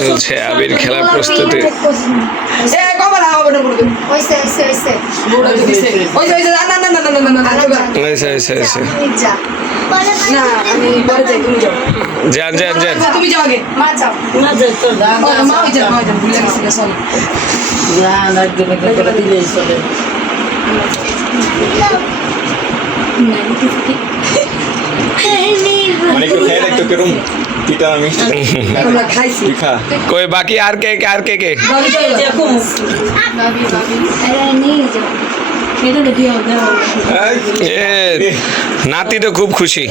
চলছে আবির খেলার প্রস্তুতি। যান যান যান, তুমি যাও আগে, মা যাও, মা যাও, মা ওই যাও, মা যাও, ভুলে গেছি চলো। জান একদম করে দিলেই চলে। মানে একটু খেয়ে দেখতো কেরম পিঠা মিষ্টি আমরা খাইছি। কই বাকি আর কে কে আর কে কে? নাতি তো খুব খুশি।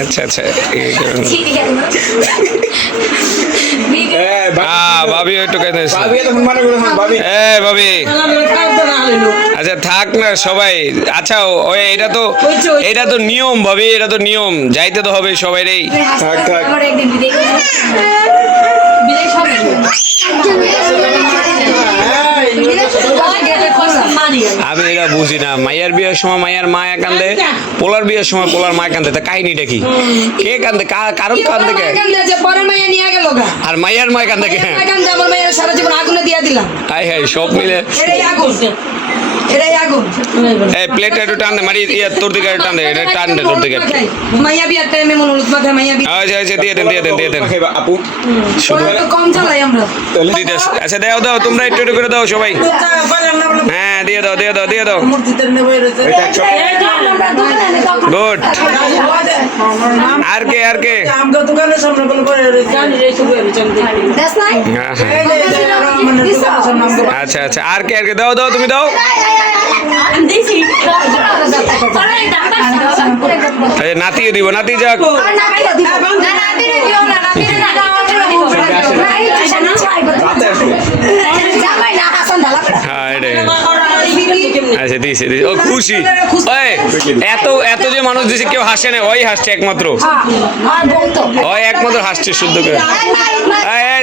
আচ্ছা আচ্ছা, ভাবি একটু ভাবি, আচ্ছা থাক না সবাই। আচ্ছা ওই এটা তো নিয়ম ভাবি, এটা তো নিয়ম, যাইতে তো হবে সবাইরই। আমি এটা বুঝি না, মাইয়ার বিয়ের সময় মাইয়ার মা কান্দে, পোলার বিয়ের সময় পোলার মা কান্দে, তা কাহিনীটা কি? কে কান্দে? কারণ কান্দে কে? আর মাইয়ার মা কান্দে কে? সব মিলে এই প্লেটটা একটু টান দে, মারি তোর দিকে টান দে, এটা টান দে তোর দিকে। মাইয়া বিয়ার টাইমে মনোরোধ মাথায় মাইয়া বিয়া। আচ্ছা দিয়ে দেন আপু, শুধু কম চালাই আমরা। আচ্ছা দাও তোমরা একটু করে দাও সবাই। হ্যাঁ দিয়ে দাও গুড। আর কে আচ্ছা আর কে দাও তুমি দাও। নাতিও দিব, নাতি যাক। আচ্ছা দিছি ও খুশি। এত যে মানুষ দিছে কেউ হাসে না, ওই হাসছে একমাত্র, ওই একমাত্র হাসছে শুদ্ধ করে।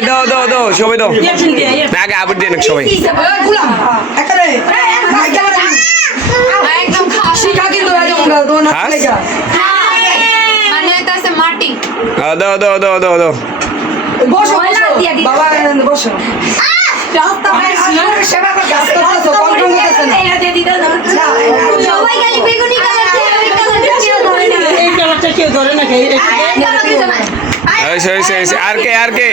দাও সবাই দাও, আগে আবির দিয়ে সবাই। দাও আর কে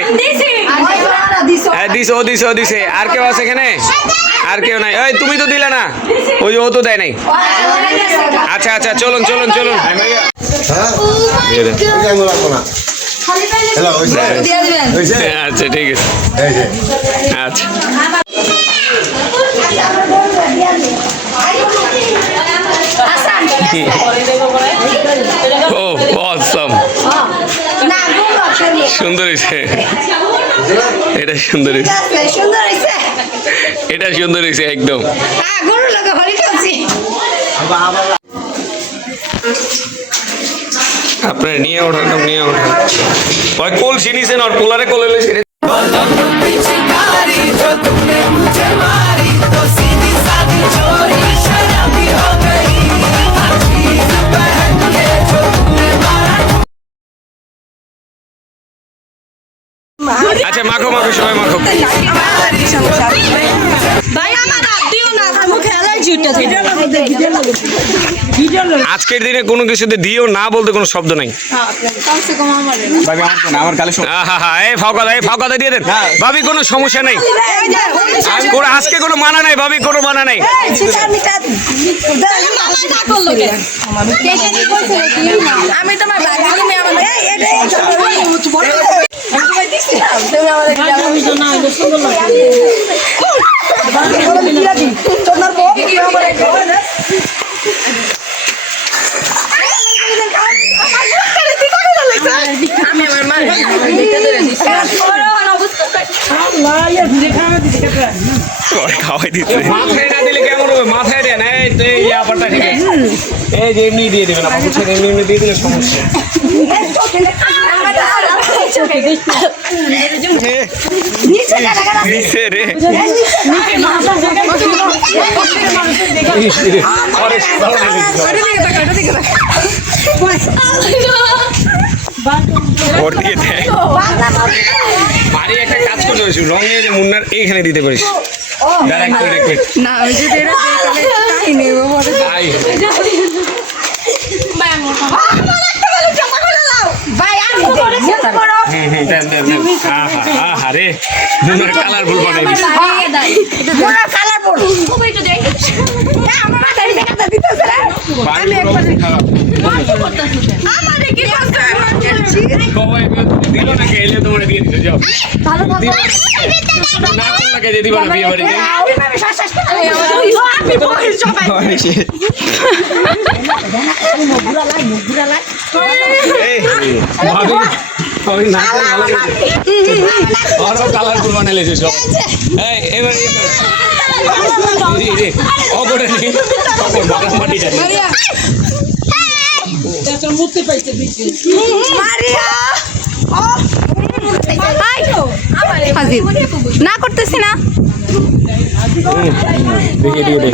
দিছে আর কেউ আছে এখানে? আর কেউ নাই? ওই তুমি তো দিলে না, ওই ও তো দেয় নাই। আচ্ছা চলুন আচ্ছা ঠিক আছে। আচ্ছা ও অসম, সুন্দর হয়েছে এটা, সুন্দর হয়েছে একদম। আপনার নিয়ে ওঠান ওই কলসি নিছেন আর পোলারে কোলে লইছে। আচ্ছা মাখো সবাই মাখো। আজকের দিনে কোনো কিছুতে দিও না বলতে কোনো শব্দ নাই। ফাঁকা দিয়ে দেন ভাবি, কোনো সমস্যা নাই, আজকে কোনো মানা নাই ভাবি, কোনো মানা নাই। আমি তোমার খাওয়াই দিচ্ছে, মাথায় না দিলে কেমন হবে? মাথায় দেন, এই ব্যাপারটা ঠিক আছে, এই যে এমনি দিয়ে দেবেন, এমনি দিয়ে দিলে সমস্যা। ভর দিয়ে দেয় মারি একটা কাজ করতে পারিস রঙে যে মুন্নার এইখানে দিতে পারিস দাঁড়া, এক মিনিট। না আমি যদি এটা দিই তাহলে কাহিনী হবে পরে। আই। দেন, দেন, দেন। আহা, রে মুন্নার কালারফুল বানাই দিস সবাই দিল না খেলে তোমার দিয়ে দিতে যাও না করলে কে দিবা না বিয়ে বাড়িতে এই ভাবি ভাবি না ভালো আরো কালারফুল বানাইলেছে সব এই এবার জি জি অগরে নি অগর বাগান মাটি যাবে হাজির না করতেছি না দেখে দিয়ে দে